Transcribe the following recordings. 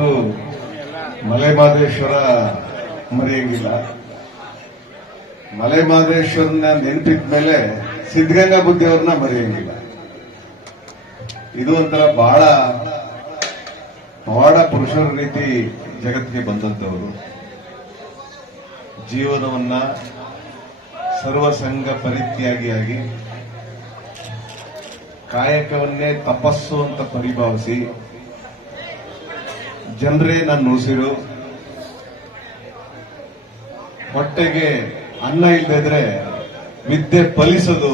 ಇವತ್ತು ಮಲೆಮಹದೇಶ್ವರ ಮರೆಯಂಗಿಲ್ಲ. ಮಲೆಮಹದೇಶ್ವರನ ನೆನಪಿದ ಮೇಲೆ ಸಿದ್ಧಗಂಗಾ ಬುದ್ಧಿ ಅವ್ರನ್ನ ಮರೆಯಂಗಿಲ್ಲ. ಇದು ಒಂಥರ ಬಹಳ ಪವಾಡ ಪುರುಷರ ರೀತಿ ಜಗತ್ತಿಗೆ ಬಂದಂತವರು. ಜೀವನವನ್ನ ಸರ್ವಸಂಗ ಪರಿತ್ಯಾಗಿಯಾಗಿ ಕಾಯಕವನ್ನೇ ತಪಸ್ಸು ಅಂತ ಪರಿಭಾವಿಸಿ ಜನರೇ ನನ್ನ ಉಸಿರು, ಹೊಟ್ಟೆಗೆ ಅನ್ನ ಇಲ್ಲದಿದ್ರೆ ವಿದ್ಯೆ ಫಲಿಸದು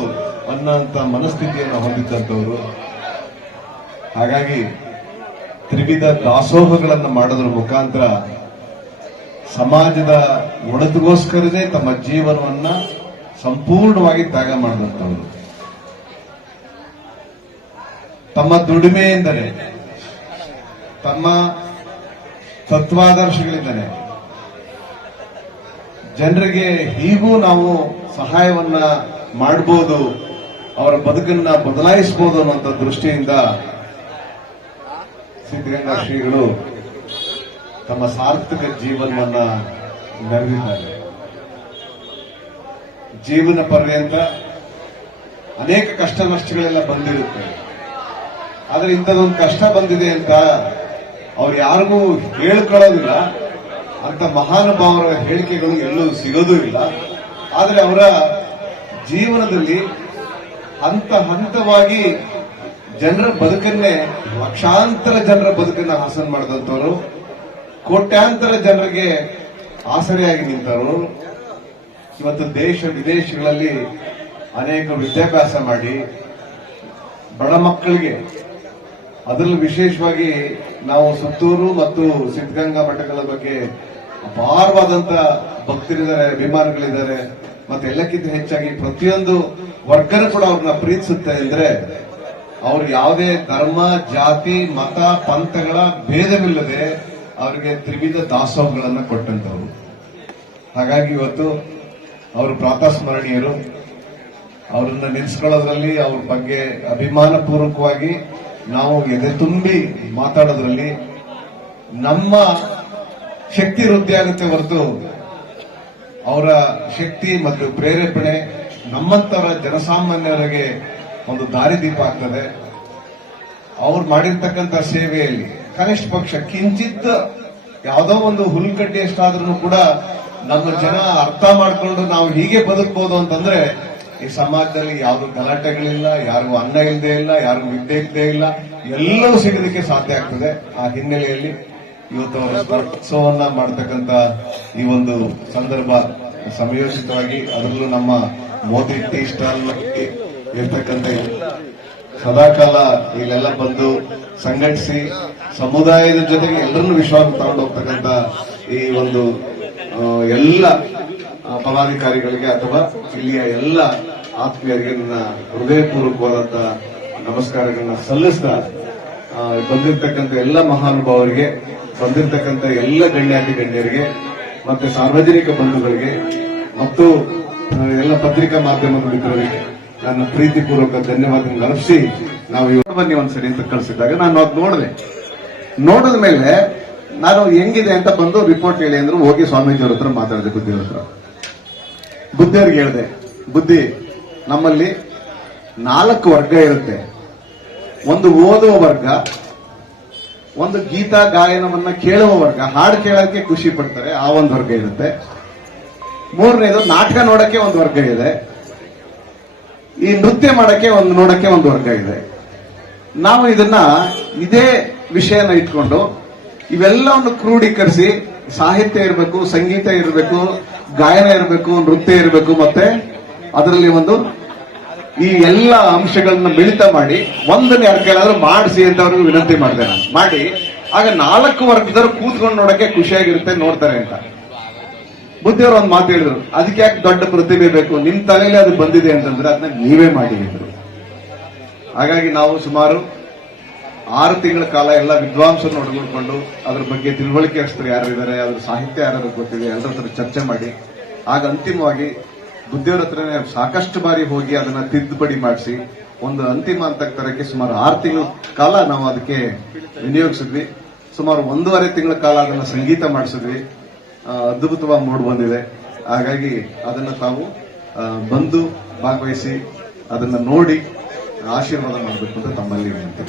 ಅನ್ನೋಂಥ ಮನಸ್ಥಿತಿಯನ್ನು ಹೊಂದಿದ್ದಂಥವರು. ಹಾಗಾಗಿ ತ್ರಿವಿಧ ದಾಸೋಹಗಳನ್ನು ಮಾಡೋದ್ರ ಮುಖಾಂತರ ಸಮಾಜದ ಒಳಿತಿಗೋಸ್ಕರನೇ ತಮ್ಮ ಜೀವನವನ್ನ ಸಂಪೂರ್ಣವಾಗಿ ತ್ಯಾಗ ಮಾಡಿದಂಥವರು. ತಮ್ಮ ದುಡಿಮೆಯಿಂದಲೇ, ತಮ್ಮ ತತ್ವಾದರ್ಶಗಳಿಂದಲೇ ಜನರಿಗೆ ಹೀಗೂ ನಾವು ಸಹಾಯವನ್ನ ಮಾಡಬಹುದು, ಅವರ ಬದುಕನ್ನ ಬದಲಾಯಿಸಬಹುದು ಅನ್ನುವಂಥ ದೃಷ್ಟಿಯಿಂದ ಸಿದ್ಧಗಂಗಾ ಶ್ರೀಗಳು ತಮ್ಮ ಸಾರ್ಥಕ ಜೀವನವನ್ನ ನೆರವೇರಿದ್ದಾರೆ. ಜೀವನ ಪರ್ಯಂತ ಅನೇಕ ಕಷ್ಟ ನಷ್ಟಗಳೆಲ್ಲ ಬಂದಿರುತ್ತೆ. ಆದ್ರೆ ಇಂಥದೊಂದು ಕಷ್ಟ ಬಂದಿದೆ ಅಂತ ಅವ್ರು ಯಾರಿಗೂ ಹೇಳ್ಕೊಳ್ಳೋದಿಲ್ಲ. ಅಂತ ಮಹಾನುಭಾವರ ಹೇಳಿಕೆಗಳು ಎಲ್ಲೂ ಸಿಗೋದೂ ಇಲ್ಲ. ಆದರೆ ಅವರ ಜೀವನದಲ್ಲಿ ಹಂತ ಹಂತವಾಗಿ ಜನರ ಬದುಕನ್ನೇ, ಲಕ್ಷಾಂತರ ಜನರ ಬದುಕನ್ನ ಹಾಸನ ಮಾಡಿದಂಥವರು, ಕೋಟ್ಯಾಂತರ ಜನರಿಗೆ ಆಸರೆಯಾಗಿ ನಿಂತವರು. ಇವತ್ತು ದೇಶ ವಿದೇಶಗಳಲ್ಲಿ ಅನೇಕ ವಿದ್ಯಾಭ್ಯಾಸ ಮಾಡಿ ಬಡ ಮಕ್ಕಳಿಗೆ, ಅದರಲ್ಲೂ ವಿಶೇಷವಾಗಿ ನಾವು ಸುತ್ತೂರು ಮತ್ತು ಸಿದ್ಧಗಂಗಾ ಮಠಗಳ ಬಗ್ಗೆ ಅಪಾರವಾದಂತ ಭಕ್ತರಿದ್ದಾರೆ, ಅಭಿಮಾನಿಗಳಿದ್ದಾರೆ. ಮತ್ತೆ ಎಲ್ಲಕ್ಕಿಂತ ಹೆಚ್ಚಾಗಿ ಪ್ರತಿಯೊಂದು ವರ್ಗನೂ ಕೂಡ ಅವ್ರನ್ನ ಪ್ರೀತಿಸುತ್ತೆ ಅಂದ್ರೆ ಅವ್ರು ಯಾವುದೇ ಧರ್ಮ, ಜಾತಿ, ಮತ, ಪಂಥಗಳ ಭೇದವಿಲ್ಲದೆ ಅವರಿಗೆ ತ್ರಿವಿಧ ದಾಸೋಹಗಳನ್ನು ಕೊಟ್ಟಂತವರು. ಹಾಗಾಗಿ ಇವತ್ತು ಅವರು ಪ್ರಾತಸ್ಮರಣೀಯರು. ಅವರನ್ನ ನೆನೆಸ್ಕೊಳ್ಳೋದ್ರಲ್ಲಿ, ಅವ್ರ ಬಗ್ಗೆ ಅಭಿಮಾನ ಪೂರ್ವಕವಾಗಿ ನಾವು ಎದೆ ತುಂಬಿ ಮಾತಾಡೋದ್ರಲ್ಲಿ ನಮ್ಮ ಶಕ್ತಿ ವೃದ್ಧಿ ಆಗುತ್ತೆ ಹೊರತು ಅವರ ಶಕ್ತಿ ಮತ್ತು ಪ್ರೇರೇಪಣೆ ನಮ್ಮಂತವರ ಜನಸಾಮಾನ್ಯರಿಗೆ ಒಂದು ದಾರಿದೀಪ ಆಗ್ತದೆ. ಅವ್ರು ಮಾಡಿರ್ತಕ್ಕಂಥ ಸೇವೆಯಲ್ಲಿ ಕನಿಷ್ಠ ಪಕ್ಷ ಕಿಂಚಿತ್ ಯಾವುದೋ ಒಂದು ಹುಲ್ಕಡ್ಡಿ ಎಷ್ಟಾದ್ರೂ ಕೂಡ ನಮ್ಮ ಜನ ಅರ್ಥ ಮಾಡಿಕೊಂಡು ನಾವು ಹೀಗೆ ಬದುಕಬಹುದು ಅಂತಂದ್ರೆ ಈ ಸಮಾಜದಲ್ಲಿ ಯಾವುದು ಗಲಾಟೆಗಳಿಲ್ಲ, ಯಾರಿಗೂ ಅನ್ನ ಇಲ್ಲದೆ ಇಲ್ಲ, ಯಾರಿಗೂ ವಿದ್ಯೆ ಇಲ್ಲದೆ ಇಲ್ಲ, ಎಲ್ಲವೂ ಸಿಗೋದಕ್ಕೆ ಸಾಧ್ಯ ಆಗ್ತದೆ. ಆ ಹಿನ್ನೆಲೆಯಲ್ಲಿ ಇವತ್ತು ಅವರ ಸ್ಮರಣೋತ್ಸವವನ್ನ ಮಾಡತಕ್ಕಂತ ಈ ಒಂದು ಸಂದರ್ಭ ಸಮಯೋಚಿತವಾಗಿ, ಅದರಲ್ಲೂ ನಮ್ಮ ಮೋದಿ ಟೀ ಸ್ಟಾಲ್ ಇರ್ತಕ್ಕಂಥ ಸದಾಕಾಲ ಇಲ್ಲೆಲ್ಲ ಬಂದು ಸಂಘಟಿಸಿ ಸಮುದಾಯದ ಜೊತೆಗೆ ಎಲ್ಲರನ್ನೂ ವಿಶ್ವಾಸ ತಗೊಂಡು ಹೋಗ್ತಕ್ಕಂಥ ಈ ಒಂದು ಎಲ್ಲ ಪದಾಧಿಕಾರಿಗಳಿಗೆ ಅಥವಾ ಇಲ್ಲಿಯ ಎಲ್ಲ ಆತ್ಮೀಯರಿಗೆ ನನ್ನ ಹೃದಯಪೂರ್ವಕವಾದಂತ ನಮಸ್ಕಾರಗಳನ್ನ ಸಲ್ಲಿಸ್ತಾ, ಬಂದಿರತಕ್ಕಂಥ ಎಲ್ಲ ಮಹಾನುಭಾವರಿಗೆ, ಬಂದಿರತಕ್ಕಂಥ ಎಲ್ಲ ಗಣ್ಯಾತಿ ಗಣ್ಯರಿಗೆ, ಮತ್ತೆ ಸಾರ್ವಜನಿಕ ಬಂಧುಗಳಿಗೆ ಮತ್ತು ಎಲ್ಲ ಪತ್ರಿಕಾ ಮಾಧ್ಯಮದ ಮಿತ್ರರಿಗೆ ನನ್ನ ಪ್ರೀತಿಪೂರ್ವಕ ಧನ್ಯವಾದಗಳನ್ನು ಅರ್ಪಿಸಿ, ನಾವು ಬನ್ನಿ ಒಂದ್ಸರಿ ಅಂತ ಕಳಿಸಿದಾಗ ನಾನು ಅದು ನೋಡಿದ ಮೇಲೆ ನಾನು ಹೆಂಗಿದೆ ಅಂತ ಬಂದು ರಿಪೋರ್ಟ್ ಹೇಳಿ ಅಂದ್ರು. ಹೋಗಿ ಸ್ವಾಮೀಜಿಯವ್ರ ಹತ್ರ ಮಾತಾಡಿದೆ, ಬುದ್ಧಿಯವ್ರ ಹತ್ರ. ಬುದ್ಧಿಯವ್ರಿಗೆ ಹೇಳಿದೆ, ಬುದ್ಧಿ, ನಮ್ಮಲ್ಲಿ 4 ವರ್ಗ ಇರುತ್ತೆ. ಒಂದು ಓದುವ ವರ್ಗ, ಒಂದು ಗೀತಾ ಗಾಯನವನ್ನ ಕೇಳುವ ವರ್ಗ, ಹಾಡು ಕೇಳೋಕೆ ಖುಷಿ ಪಡ್ತಾರೆ, ಆ ಒಂದು ವರ್ಗ ಇರುತ್ತೆ. 3ನೇದು ನಾಟಕ ನೋಡಕ್ಕೆ ಒಂದು ವರ್ಗ ಇದೆ, ಈ ನೃತ್ಯ ಮಾಡಕ್ಕೆ ನೋಡಕ್ಕೆ ಒಂದು ವರ್ಗ ಇದೆ. ನಾವು ಇದೇ ವಿಷಯನ ಇಟ್ಕೊಂಡು ಇವೆಲ್ಲವನ್ನು ಕ್ರೋಢೀಕರಿಸಿ, ಸಾಹಿತ್ಯ ಇರಬೇಕು, ಸಂಗೀತ ಇರಬೇಕು, ಗಾಯನ ಇರಬೇಕು, ನೃತ್ಯ ಇರಬೇಕು, ಮತ್ತೆ ಅದರಲ್ಲಿ ಈ ಎಲ್ಲ ಅಂಶಗಳನ್ನ ಮಿಳಿತ ಮಾಡಿ ಒಂದನ್ನ ಯಾರ ಕೈಲಾದ್ರೂ ಮಾಡಿಸಿ ಅಂತ ಅವ್ರಿಗೆ ವಿನಂತಿ ಮಾಡಿದೆ ನಾನು. ಮಾಡಿ ಆಗ 4 ವರ್ಗದವರು ಕೂತ್ಕೊಂಡು ನೋಡಕ್ಕೆ ಖುಷಿಯಾಗಿರುತ್ತೆ, ನೋಡ್ತಾರೆ ಅಂತ. ಬುದ್ಧಿಯವರು ಒಂದು ಮಾತು ಹೇಳಿದ್ರು, ಅದಕ್ಕೆ ಯಾಕೆ ದೊಡ್ಡ ಪ್ರತಿಭೆ ಬೇಕು, ನಿಮ್ ತಲೆಯಲ್ಲಿ ಅದು ಬಂದಿದೆ ಅಂತಂದ್ರೆ ಅದನ್ನ ನೀವೇ ಮಾಡಿ ಅಂದ್ರು. ಹಾಗಾಗಿ ನಾವು ಸುಮಾರು 6 ತಿಂಗಳ ಕಾಲ ಎಲ್ಲ ವಿದ್ವಾಂಸರನ್ನು ಒಳಗೊಂಡು ಅದ್ರ ಬಗ್ಗೆ ತಿಳುವಳಿಕೆ ಅಷ್ಟರು ಯಾರಿದ್ದಾರೆ, ಅದ್ರ ಸಾಹಿತ್ಯ ಯಾರು ಗೊತ್ತಿದೆ, ಎಲ್ಲರ ಹತ್ರ ಚರ್ಚೆ ಮಾಡಿ ಆಗ ಅಂತಿಮವಾಗಿ ಬುದ್ಧಿಯವರ ಹತ್ರನೇ ಸಾಕಷ್ಟು ಬಾರಿ ಹೋಗಿ ಅದನ್ನ ತಿದ್ದುಪಡಿ ಮಾಡಿಸಿ ಒಂದು ಅಂತಿಮ ಹಂತಕ್ಕೆ ತರಕ್ಕೆ ಸುಮಾರು 6 ತಿಂಗಳ ಕಾಲ ನಾವು ಅದಕ್ಕೆ ವಿನಿಯೋಗಿಸಿದ್ವಿ. ಸುಮಾರು 1.5 ತಿಂಗಳ ಕಾಲ ಅದನ್ನ ಸಂಗೀತ ಮಾಡಿಸಿದ್ವಿ. ಅದ್ಭುತವಾಗಿ ಮೂಡ್ ಬಂದಿದೆ. ಹಾಗಾಗಿ ಅದನ್ನ ತಾವು ಬಂದು ಭಾಗವಹಿಸಿ ಅದನ್ನ ನೋಡಿ ಆಶೀರ್ವಾದ ಮಾಡಬೇಕು ಅಂತ ತಮ್ಮಲ್ಲಿ ವಿನಂತಿ.